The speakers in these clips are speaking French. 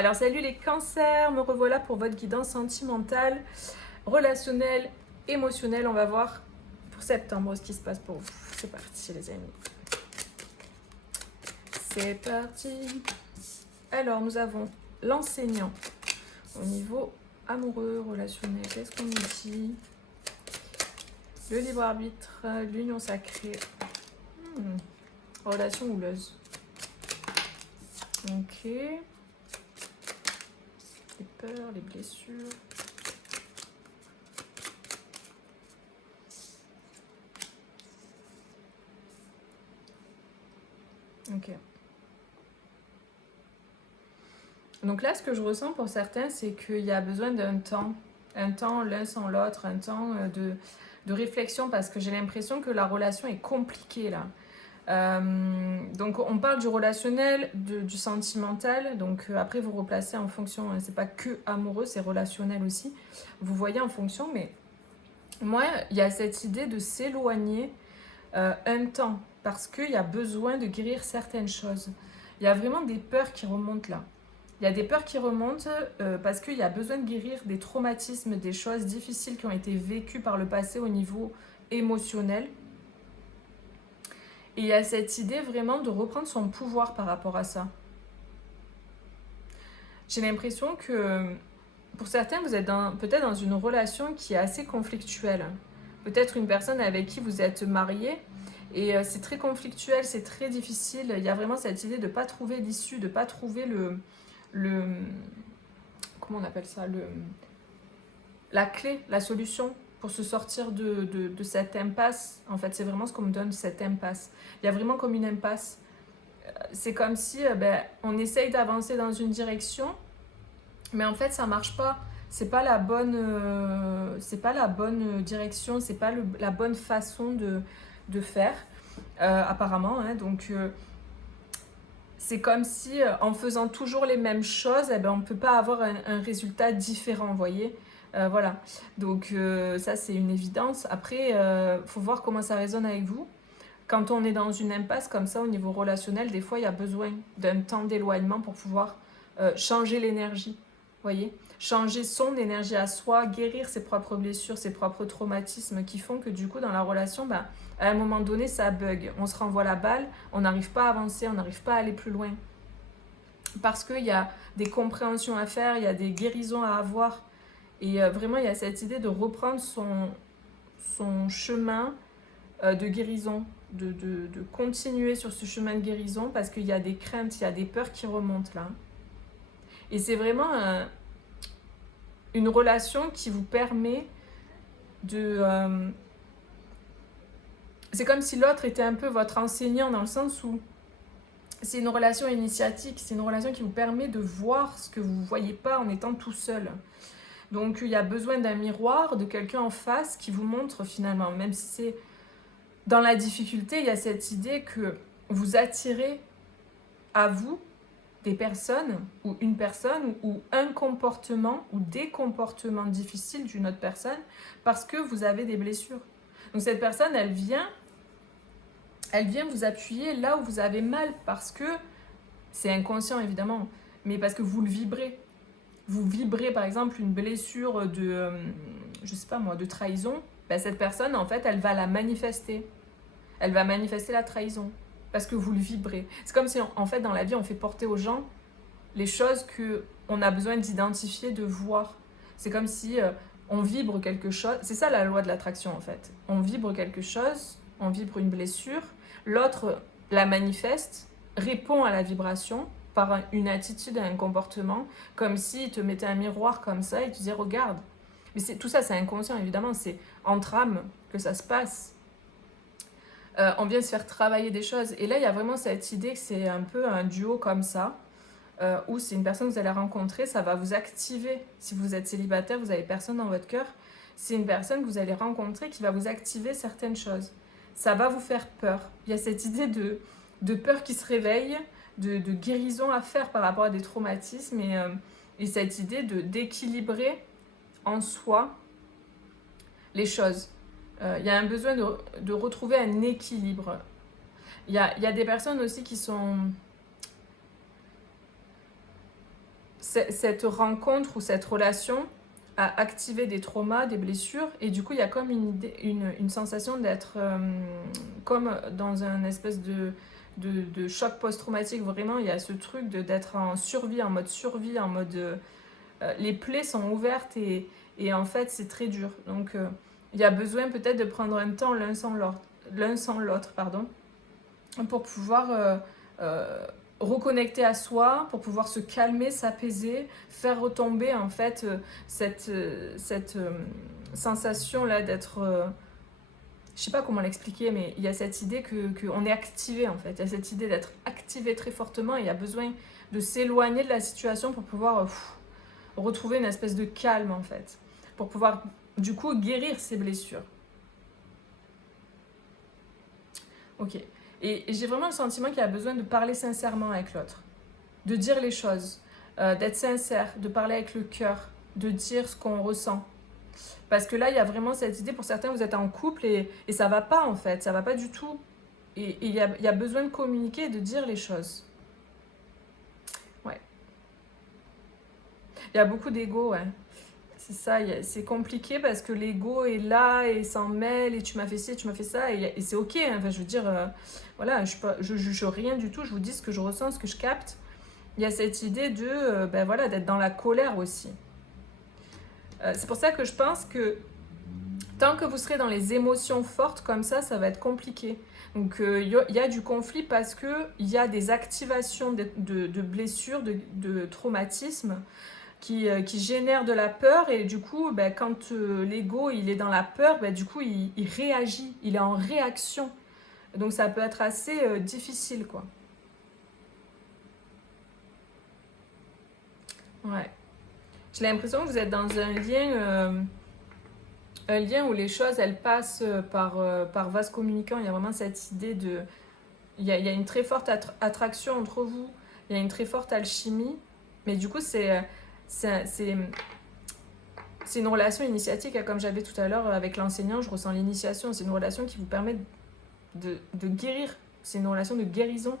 Alors salut les cancers, me revoilà pour votre guidance sentimentale, relationnelle, émotionnelle. On va voir pour septembre ce qui se passe pour vous. C'est parti les amis. C'est parti. Alors nous avons l'enseignant au niveau amoureux, relationnel. Qu'est-ce qu'on nous dit? Le libre arbitre, l'union sacrée. Relation houleuse. Ok. Les peurs, les blessures. Ok. Donc là, ce que je ressens pour certains, c'est qu'il y a besoin d'un temps l'un sans l'autre, un temps de réflexion, parce que j'ai l'impression que la relation est compliquée là. Donc on parle du relationnel, du sentimental, donc après vous replacez en fonction, c'est pas que amoureux, c'est relationnel aussi, vous voyez en fonction, mais moi il y a cette idée de s'éloigner un temps, parce qu'il y a besoin de guérir certaines choses. Il y a vraiment des peurs qui remontent là. Il y a des peurs qui remontent parce qu'il y a besoin de guérir des traumatismes, des choses difficiles qui ont été vécues par le passé au niveau émotionnel. Et il y a cette idée vraiment de reprendre son pouvoir par rapport à ça. J'ai l'impression que pour certains, vous êtes peut-être dans une relation qui est assez conflictuelle. Peut-être une personne avec qui vous êtes marié et c'est très conflictuel, c'est très difficile. Il y a vraiment cette idée de ne pas trouver l'issue, de ne pas trouver comment on appelle ça, la clé, la solution pour se sortir de cette impasse. En fait, c'est vraiment ce qu'on me donne, cette impasse. Il y a vraiment comme une impasse. C'est comme si on essaye d'avancer dans une direction, mais en fait, ça marche pas. C'est pas la bonne direction, c'est pas la bonne façon de faire, apparemment. Hein. Donc, c'est comme si en faisant toujours les mêmes choses, on ne peut pas avoir un résultat différent, vous voyez. Voilà, donc ça c'est une évidence. Après, faut voir comment ça résonne avec vous. Quand on est dans une impasse comme ça au niveau relationnel, des fois il y a besoin d'un temps d'éloignement pour pouvoir changer l'énergie, vous voyez, changer son énergie à soi, guérir ses propres blessures, ses propres traumatismes qui font que du coup dans la relation, à un moment donné ça bug, on se renvoie la balle, on n'arrive pas à avancer, on n'arrive pas à aller plus loin. Parce qu'il y a des compréhensions à faire, il y a des guérisons à avoir. Et vraiment, il y a cette idée de reprendre son chemin de guérison, de continuer sur ce chemin de guérison, parce qu'il y a des craintes, il y a des peurs qui remontent là. Et c'est vraiment une relation qui vous permet de... c'est comme si l'autre était un peu votre enseignant, dans le sens où c'est une relation initiatique, c'est une relation qui vous permet de voir ce que vous ne voyez pas en étant tout seul. Donc il y a besoin d'un miroir, de quelqu'un en face qui vous montre finalement, même si c'est dans la difficulté, il y a cette idée que vous attirez à vous des personnes ou une personne ou un comportement ou des comportements difficiles d'une autre personne parce que vous avez des blessures. Donc cette personne, elle vient vous appuyer là où vous avez mal parce que c'est inconscient évidemment, mais parce que vous le vibrez. Vous vibrez par exemple une blessure je sais pas moi, de trahison, cette personne en fait elle va la manifester. Elle va manifester la trahison parce que vous le vibrez. C'est comme si en fait dans la vie on fait porter aux gens les choses qu'on a besoin d'identifier, de voir. C'est comme si on vibre quelque chose. C'est ça la loi de l'attraction en fait. On vibre quelque chose, on vibre une blessure, l'autre la manifeste, répond à la vibration par une attitude et un comportement, comme s'il te mettait un miroir comme ça et te disait regarde. Mais tout ça c'est inconscient évidemment, c'est entre âmes que ça se passe. On vient se faire travailler des choses. Et là il y a vraiment cette idée que c'est un peu un duo comme ça, où c'est une personne que vous allez rencontrer, ça va vous activer. Si vous êtes célibataire, vous n'avez personne dans votre cœur, c'est une personne que vous allez rencontrer qui va vous activer certaines choses. Ça va vous faire peur. Il y a cette idée de peur qui se réveille, de guérison à faire par rapport à des traumatismes et cette idée d'équilibrer en soi les choses. Il y a un besoin de retrouver un équilibre. Il y a des personnes aussi qui sont cette rencontre ou cette relation a activé des traumas, des blessures, et du coup, il y a comme une sensation d'être comme dans un espèce de choc post-traumatique. Vraiment, il y a ce truc d'être en survie, en mode les plaies sont ouvertes et en fait, c'est très dur. Donc, il y a besoin peut-être de prendre un temps l'un sans l'autre, pardon, pour pouvoir reconnecter à soi, pour pouvoir se calmer, s'apaiser, faire retomber en fait cette sensation là d'être je sais pas comment l'expliquer, mais il y a cette idée qu'on est activé en fait, il y a cette idée d'être activé très fortement et il y a besoin de s'éloigner de la situation pour pouvoir retrouver une espèce de calme en fait, pour pouvoir du coup guérir ces blessures. Ok. Et j'ai vraiment le sentiment qu'il y a besoin de parler sincèrement avec l'autre, de dire les choses, d'être sincère, de parler avec le cœur, de dire ce qu'on ressent. Parce que là, il y a vraiment cette idée, pour certains, vous êtes en couple et ça va pas en fait, ça va pas du tout. Et il y a besoin de communiquer et de dire les choses. Ouais. Il y a beaucoup d'ego, ouais. C'est ça, c'est compliqué parce que l'ego est là et s'en mêle et tu m'as fait ci, tu m'as fait ça et c'est ok, hein. Enfin, je veux dire, voilà, je juge rien du tout, je vous dis ce que je ressens, ce que je capte. Il y a cette idée de, ben voilà, d'être dans la colère aussi. C'est pour ça que je pense que tant que vous serez dans les émotions fortes comme ça va être compliqué. Donc il y a du conflit parce qu'il y a des activations de blessures, de traumatismes qui génèrent de la peur et du coup ben, quand l'ego il est dans la peur, ben, du coup il réagit, il est en réaction. Donc ça peut être assez difficile quoi. Ouais. J'ai l'impression que vous êtes dans un lien où les choses elles passent par vase communicant. Il y a vraiment cette idée de... Il y a une très forte attraction entre vous, il y a une très forte alchimie, mais du coup c'est une relation initiatique, hein, comme j'avais tout à l'heure avec l'enseignant, je ressens l'initiation, c'est une relation qui vous permet de guérir, c'est une relation de guérison.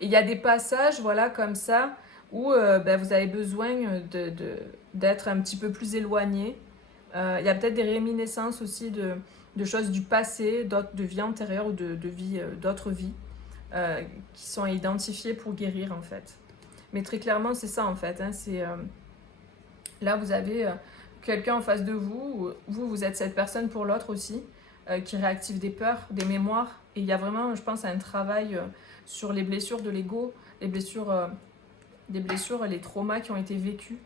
Et il y a des passages, voilà, comme ça, où ben, vous avez besoin d'être un petit peu plus éloigné. Il y a peut-être des réminiscences aussi de choses du passé, de vies antérieures ou de vie, d'autres vies qui sont identifiées pour guérir en fait. Mais très clairement, c'est ça en fait. Hein, là, vous avez quelqu'un en face de vous, vous êtes cette personne pour l'autre aussi, qui réactive des peurs, des mémoires. Et il y a vraiment, je pense, un travail sur les blessures de l'ego, les blessures, les traumas qui ont été vécus,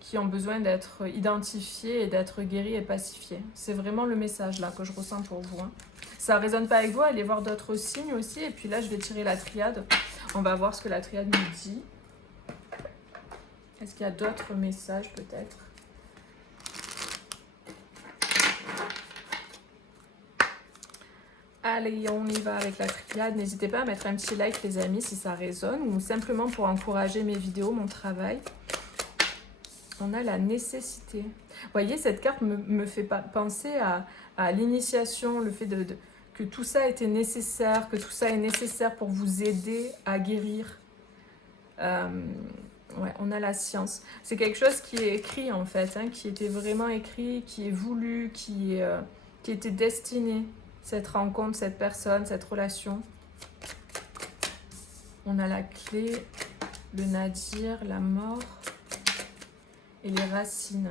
qui ont besoin d'être identifiés et d'être guéris et pacifiés. C'est vraiment le message là que je ressens pour vous. Hein. Ça ne résonne pas avec vous, allez voir d'autres signes aussi. Et puis là, je vais tirer la triade. On va voir ce que la triade nous dit. Est-ce qu'il y a d'autres messages peut-être ? Allez, on y va avec la triade. N'hésitez pas à mettre un petit like les amis si ça résonne ou simplement pour encourager mes vidéos, mon travail. On a la nécessité. Vous voyez, cette carte me fait penser à l'initiation, le fait que tout ça était nécessaire, que tout ça est nécessaire pour vous aider à guérir. Ouais, on a la science. C'est quelque chose qui est écrit en fait, hein, qui était vraiment écrit, qui est voulu, qui était destiné. Cette rencontre, cette personne, cette relation. On a la clé, le nadir, la mort et les racines.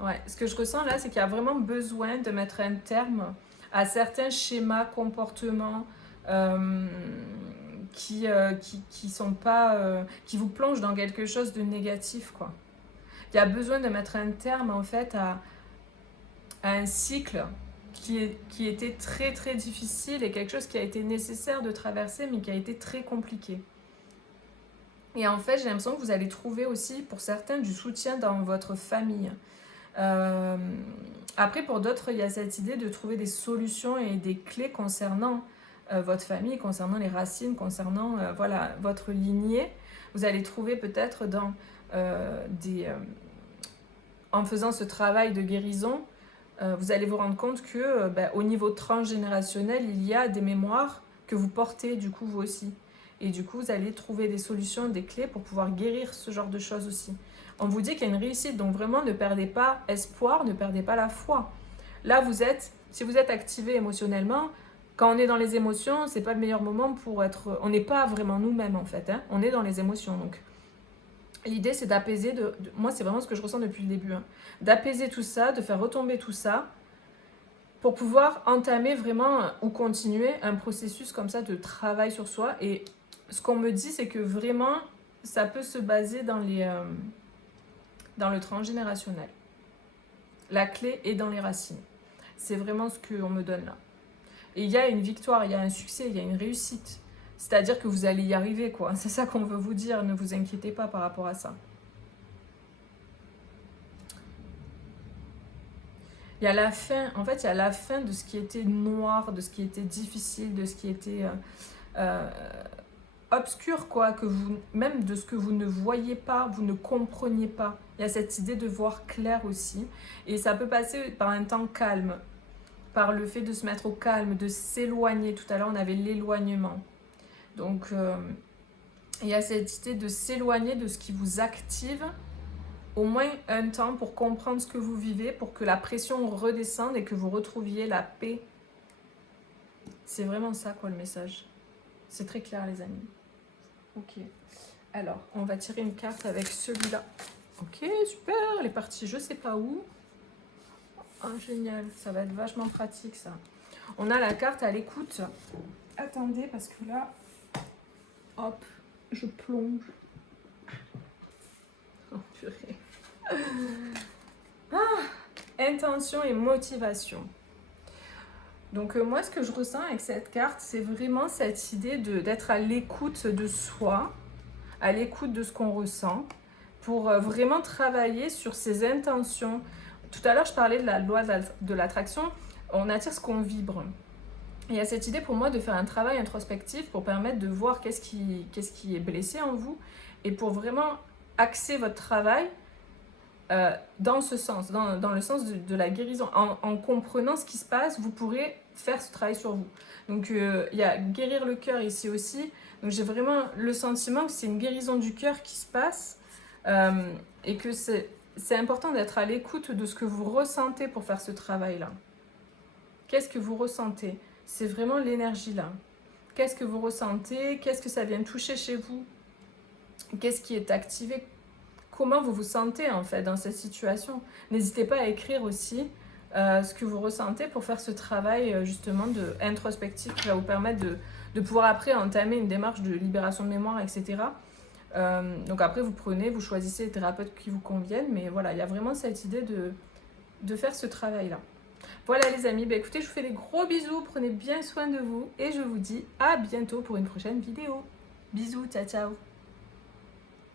Ouais, ce que je ressens là, c'est qu'il y a vraiment besoin de mettre un terme à certains schémas, comportements qui sont pas, qui vous plongent dans quelque chose de négatif, quoi. Il y a besoin de mettre un terme en fait à un cycle qui était très très difficile et quelque chose qui a été nécessaire de traverser mais qui a été très compliqué. Et en fait, j'ai l'impression que vous allez trouver aussi pour certains du soutien dans votre famille. Après, pour d'autres, il y a cette idée de trouver des solutions et des clés concernant votre famille, concernant les racines, concernant voilà, votre lignée. Vous allez trouver peut-être dans en faisant ce travail de guérison, vous allez vous rendre compte que au niveau transgénérationnel, il y a des mémoires que vous portez du coup vous aussi. Et du coup, vous allez trouver des solutions, des clés pour pouvoir guérir ce genre de choses aussi. On vous dit qu'il y a une réussite, donc vraiment ne perdez pas espoir, ne perdez pas la foi. Là, si vous êtes activé émotionnellement, quand on est dans les émotions, c'est pas le meilleur moment pour être... On n'est pas vraiment nous-mêmes en fait, hein. On est dans les émotions. Donc l'idée c'est d'apaiser, moi c'est vraiment ce que je ressens depuis le début, hein. D'apaiser tout ça, de faire retomber tout ça, pour pouvoir entamer vraiment ou continuer un processus comme ça de travail sur soi. Et ce qu'on me dit, c'est que vraiment, ça peut se baser dans le transgénérationnel. La clé est dans les racines. C'est vraiment ce qu'on me donne là. Et il y a une victoire, il y a un succès, il y a une réussite. C'est-à-dire que vous allez y arriver, quoi. C'est ça qu'on veut vous dire, ne vous inquiétez pas par rapport à ça. Il y a la fin, en fait, il y a la fin de ce qui était noir, de ce qui était difficile, de ce qui était obscur, quoi, même de ce que vous ne voyez pas, vous ne compreniez pas. Il y a cette idée de voir clair aussi. Et ça peut passer par un temps calme, par le fait de se mettre au calme, de s'éloigner. Tout à l'heure, on avait l'éloignement. Donc, il y a cette idée de s'éloigner de ce qui vous active, au moins un temps pour comprendre ce que vous vivez, pour que la pression redescende et que vous retrouviez la paix. C'est vraiment ça, quoi, le message. C'est très clair, les amis. Ok. Alors, on va tirer une carte avec celui-là. Ok, super. Elle est partie je sais pas où. Oh, génial. Ça va être vachement pratique, ça. On a la carte à l'écoute. Attendez, parce que là... Hop, je plonge. Oh, purée. Intention et motivation. Donc moi, ce que je ressens avec cette carte, c'est vraiment cette idée d'être à l'écoute de soi, à l'écoute de ce qu'on ressent, pour vraiment travailler sur ses intentions. Tout à l'heure, je parlais de la loi de l'attraction. On attire ce qu'on vibre. Il y a cette idée pour moi de faire un travail introspectif pour permettre de voir qu'est-ce qui est blessé en vous et pour vraiment axer votre travail dans ce sens, dans le sens de la guérison. En comprenant ce qui se passe, vous pourrez faire ce travail sur vous. Donc il y a guérir le cœur ici aussi. Donc j'ai vraiment le sentiment que c'est une guérison du cœur qui se passe et que c'est important d'être à l'écoute de ce que vous ressentez pour faire ce travail-là. Qu'est-ce que vous ressentez ? C'est vraiment l'énergie là. Qu'est-ce que vous ressentez ? Qu'est-ce que ça vient toucher chez vous ? Qu'est-ce qui est activé ? Comment vous vous sentez en fait dans cette situation ? N'hésitez pas à écrire aussi ce que vous ressentez pour faire ce travail justement introspectif qui va vous permettre de pouvoir après entamer une démarche de libération de mémoire, etc. Donc après vous choisissez les thérapeutes qui vous conviennent, mais voilà, il y a vraiment cette idée de faire ce travail-là. Voilà les amis, écoutez, je vous fais des gros bisous, prenez bien soin de vous et je vous dis à bientôt pour une prochaine vidéo. Bisous, ciao ciao.